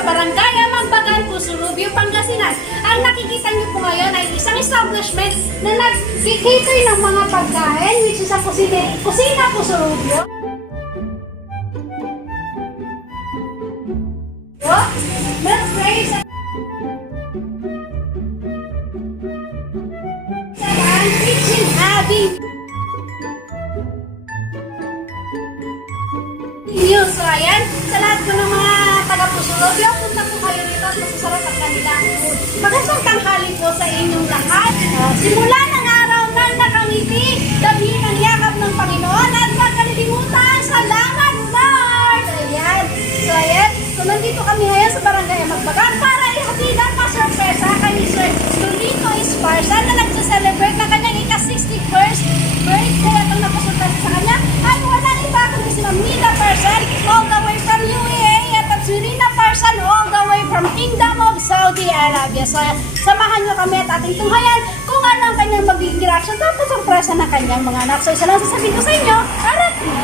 sa Barangay Amagbagan, Pusurubio, Pangasinan. Ang nakikita niyo po ngayon ay isang establishment na nag-cater ng mga pagkain, which is ang Kusina Pusurubio. Milk trays and kitchen adding. So ayan, sa lahat po ng mga taga-Pusurubio, punta po kayo rito at masasarap ang kanilang food. Magandang tanghali po sa inyong lahat. Simula ng araw na nakangiti, damhin ang yakap ng Panginoon at huwag kalilimutan, salamat Lord! Ayan, so ayan, so nandito kami ngayon sa Barangay Amagbagan para ihatid ang pasurpresa kay Mr. Lolito Esparza na nagsa-celebrate ng kanyang ika-61st birthday at ang napasurpresa sa kanya ay wala iba kundi si Mamila Parsan all the way from UAE at Surina Parsan all the way from Kingdom of Saudi Arabia. So samahan nyo kami at ating tunghayan kung ano ang kanyang magiging reaction tapos surpresa ng kanyang mga anak. So isa lang sasabihin ko sa inyo, arat na!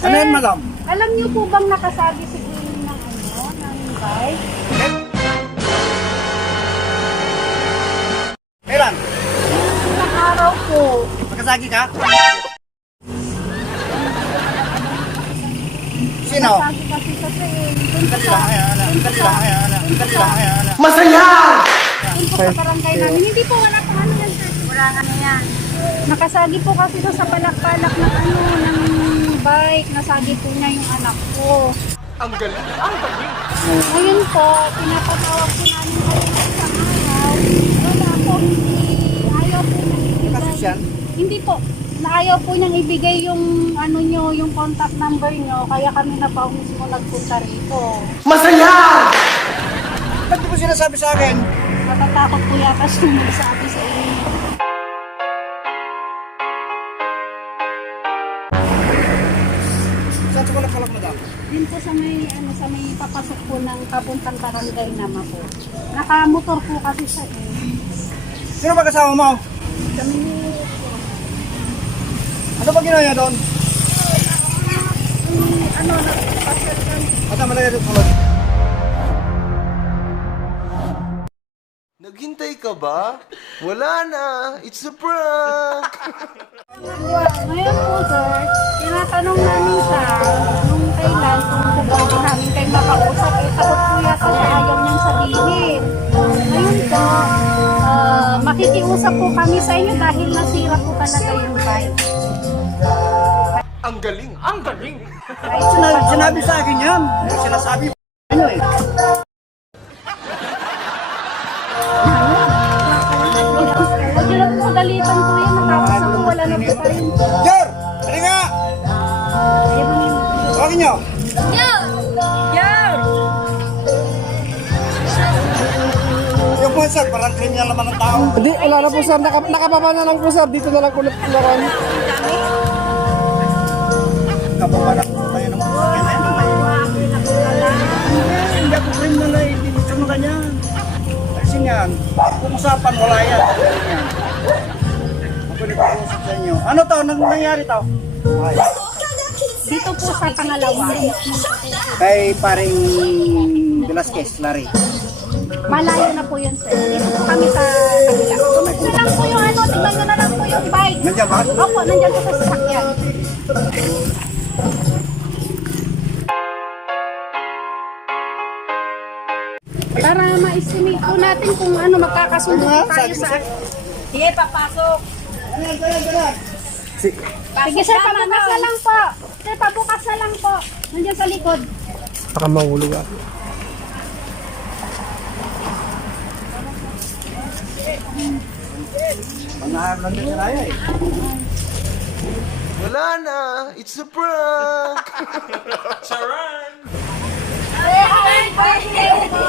Ano yan, madam? Alam niyo po bang nakasabi si Queenie ng bike? Kailan? Ilang araw po. Nakasagi ka? Sino? Nakasabi kasi sa train. Dali lang, ayan. Masaya! Dun po sa barangay namin. Hindi po, wala pong ano yan. Wala ano yan. Nakasagi po kasi sa palak-palak ng bike. Nasagi po niya yung anak ko. Ang galing. Ngayon po, pinapatawag po namin kayo ng isang araw. Wala po, ayaw po niyang ibigay. Nakasisyan? Hindi po. Naayaw po niyang ibigay yung ano nyo, yung contact number nyo. Kaya kami na pa mismo nagpunta rito. Masaya! Ba't di mo sinasabi sa akin? Matatakot po yata siya magsabi sa inyo. Saan sa palak-palak, madam? Yun po sa may papasok po ng papuntang barangay naman po. Nakamotor po kasi siya eh. Sino ba kasama mo? Kami ni Ano ba ginawa niya doon? nagpapasok kami. Ata malagay doon kulot. Naghintay ka ba? Wala na! It's a prank! Ngayon po sir, tinatanong namin siya nung kailan kung pwede namin kayo makausap. Takot po yata siya ayaw niyang sabihin. Ngayon po, makikiusap po kami sa inyo dahil nasira po talaga yung bike. Ang galing! Ang galing! Sinabi sa akin yan. Sinasabi ano eh. Huwag nyo lang po dalitan po yan. Natapos na po, wala na po tayo. Jer! Halika! Tawagin niyo. Yung po sir, parang kriminal naman ng tao. Hindi, wala na po sir. Nakababa na lang po sir. Dito na lang po nakulan. Kapabalak mo tayo ng mga yan. Hindi ako kriminal eh. Hindi ko mo ganyan. Kasi yan, kung usapan, wala yan. Ako nag-uusap sa inyo. Ano to? Nangyari to? Dito po sa pangalawa. Kay paring Velasquez, Larry. Malayo na po yun sir. Dito po kami sa kabila. Tignan lang po yung ano, tignan nyo na lang po yung bike. Nandiyan ba? Opo, nandiyan po sa sasakyan. Para ma-estimate po natin kung ano magkakasundo tayo sa... Sige, papasok. Sige sir, pabukas na lang po. Sir, pabukas na lang po. Nandiyan sa likod. Baka mahulog ako. Panahal lang din si Raya eh. Wala na, it's a prank! Happy birthday po!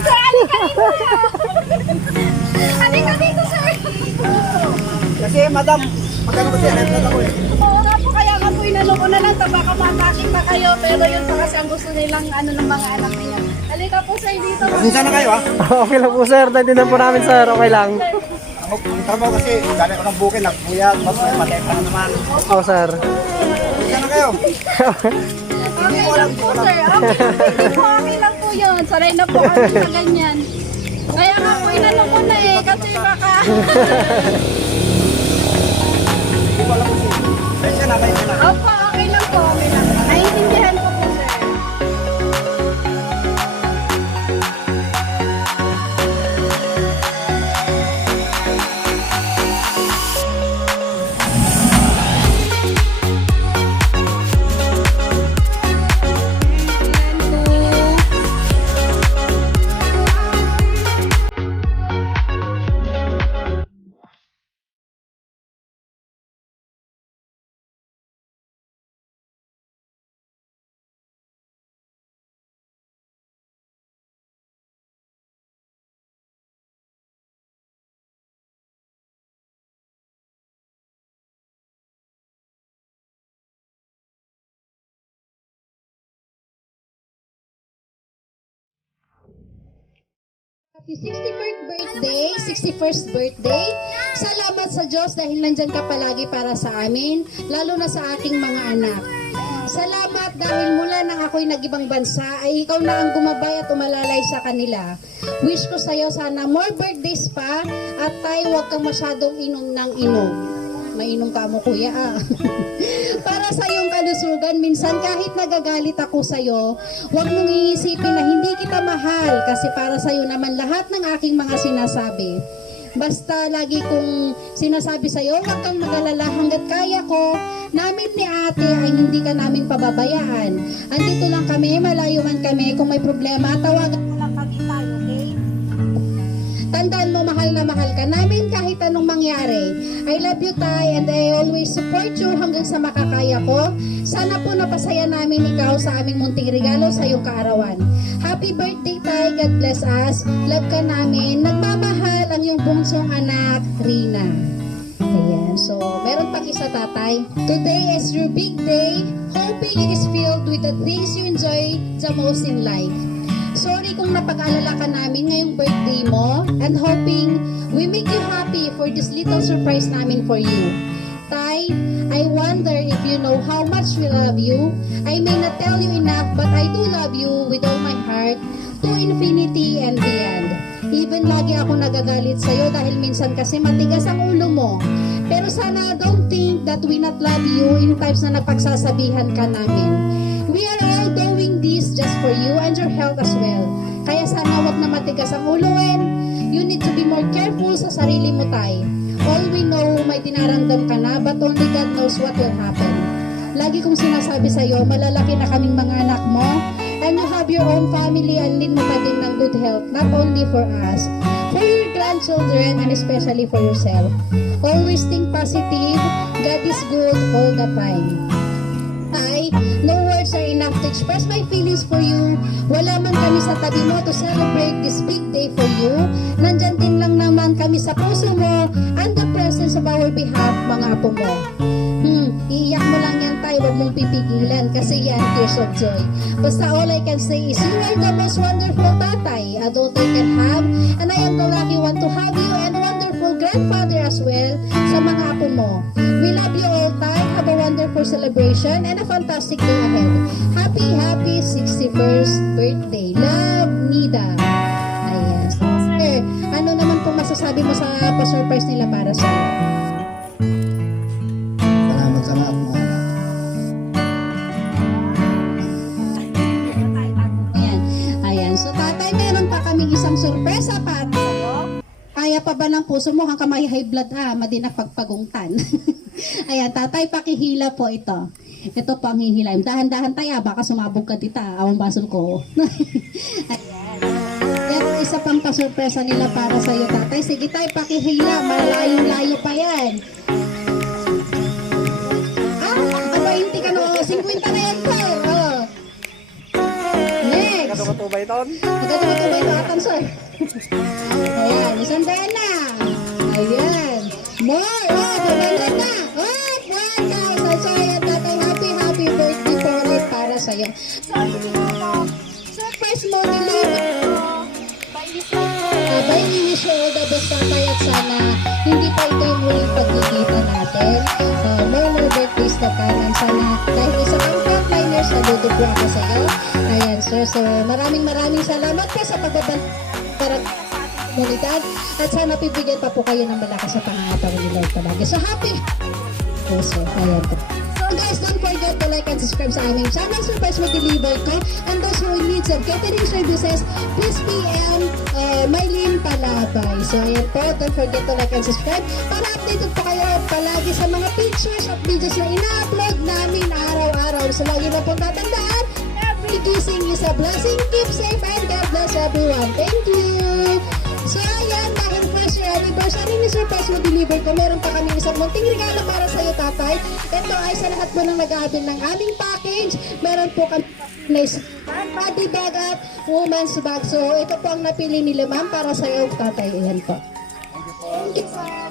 Sir, halika dito, sir! Kasi madam, magkano ba siya? Naglat ako eh. Oo nga po, kaya nga po inano ko na lang, baka mataking pa kayo, pero yun pa kasi ang gusto nilang ano ng mga anak niya. Halika po, sir, dito. Pasensya na kayo ha. Okay lang po sir, naintindihan po namin sir, okay lang. Ang trabaho kasi, dali ko ng bukid, nagpuyat, mas may matay pa na naman. Oo sir. Pasensya na kayo. Okay lang po, sir. Okay lang po yun. Saray na po kami sa ganyan. Kaya nga po inano ko na eh, kasi baka... Pasensya na, pasensya na. Opo, okay lang po, okay lang po. Naiintindihan ko po, sir. Happy 61st birthday, 61st birthday. Salamat sa Diyos dahil nandyan ka palagi para sa amin, lalo na sa aking mga anak. Salamat dahil mula nang ako'y nag-ibang bansa ay ikaw na ang gumabay at umalalay sa kanila. Wish ko sa'yo sana more birthdays pa at tayo huwag kang masyadong inom ng inom. Mainom ka mo kuya ah. Para sa iyong kalusugan, minsan kahit nagagalit ako sa iyo, huwag mong iisipin na hindi kita mahal kasi para sa iyo naman lahat ng aking mga sinasabi. Basta lagi kong sinasabi sa iyo, huwag kang mag-alala hanggat kaya ko, namin ni ate ay hindi ka namin pababayaan. Andito lang kami, malayo man kami, kung may problema, tawagan mo lang kami tayo, okay? Tandaan mo, mahal na mahal ka namin kahit anong mangyari. I love you, Tay, and I always support you hanggang sa makakaya ko. Sana po napasaya namin ikaw sa aming munting regalo sa iyong kaarawan. Happy birthday, Tay. God bless us. Love ka namin. Nagmamahal ang iyong bunsong anak, Rina. Ayan. So, meron pang isa, Tatay. Today is your big day. Hoping it is filled with the things you enjoy the most in life. Sorry kung napag-alala ka namin ngayong birthday mo and hoping we make you happy for this little surprise namin for you. Tay, I wonder if you know how much we love you. I may not tell you enough but I do love you with all my heart to infinity and beyond. Even lagi ako nagagalit sa'yo dahil minsan kasi matigas ang ulo mo. Pero sana don't think that we not love you in times na napagsasabihan ka namin. We are all doing this just for you and your health as well. Kaya sana wag na matigas ang ulo and you need to be more careful sa sarili mo, Tay. All we know, may dinaramdam ka na but only God knows what will happen. Lagi kong sinasabi sa iyo, malalaki na kaming mga anak mo and you have your own family and need mo pa din ng good health, not only for us, for your grandchildren and especially for yourself. Always think positive. God is good all the time. Tay, no words are enough to express my feelings for you. Wala man kami sa tabi mo to celebrate this big day for you. Nandyan din lang naman kami sa puso mo and the presence of our behalf, mga apo mo. Iiyak mo lang yan, Tay, huwag mong pipigilan kasi yan, tears of joy. Basta all I can say is you are the most wonderful tatay a daughter can have, and I am the lucky one to have you and wonderful grandfather as well sa mga apo mo. We love you all, Tay. Have a wonderful celebration and a fantastic day ahead. Happy 61st birthday. Love, Nida. Ayan. Sir, ano naman po masasabi mo sa pa-surprise nila para sa iyo? Salamat sa lahat mo. Ayan. So, Tatay, meron pa kaming isang sorpresa para sa'yo. Kaya pa ba ng puso mo hanggang may high blood madinak pagpagungtan? Ayan, Tatay, pakihila po ito. Ito po ang hihilayin. Dahan-dahan tayo, baka sumabog ka tita. Awang basol ko. Ayan. Yan po isa pang pasurpresa nila para sa iyo, tatay. Sige tayo, pakihila. Malayo-layo pa yan. Aba, hindi ka no. 50 na yan po. Oh. Next. Katubay ton. Magkatubay ito atan, sir. Ayan, 100 na. Ayan. More. Oh, 200 na. Oh, 1,000. So, ayan, tatay. Happy birthday po ulit para sa'yo. Surprise mo, deliver. By we wish you all the best, tatay, at sana hindi pa ito yung huling pagkikita natin. More birthdays na kanan. Sana dahil isa kang frontliners, nadudugwa ko sa iyo. Ayan, sir. So, maraming salamat po sa pagbabalik para sa ating komunidad. At sana pibigyan pa po kayo ng malakas sa pangangatawa ni Lord palagi. So, happy po, sir. Ayan po. So guys, don't forget to like and subscribe sa aming channel. Surprise mo deliver ko. And those who need some catering services, please PM Mylene Palabay. So ayan po, don't forget to like and subscribe para updated po kayo palagi sa mga pictures at videos na ina-upload namin araw-araw. So lagi na pong tatandaan, every gising is a blessing. Keep safe and God bless everyone. Thank you! So ayan, dahil first year anniversary ni Surprise mo deliver ko, meron pa kami isang munting regalo para sa iyo, tatay. Ito ay sa lahat po ng nag-aabil ng aming package. Meron po kami nice body bag at woman's bag. So ito po ang napili nila ma'am para sa iyo, tatay. Ayan po. Thank you, sir.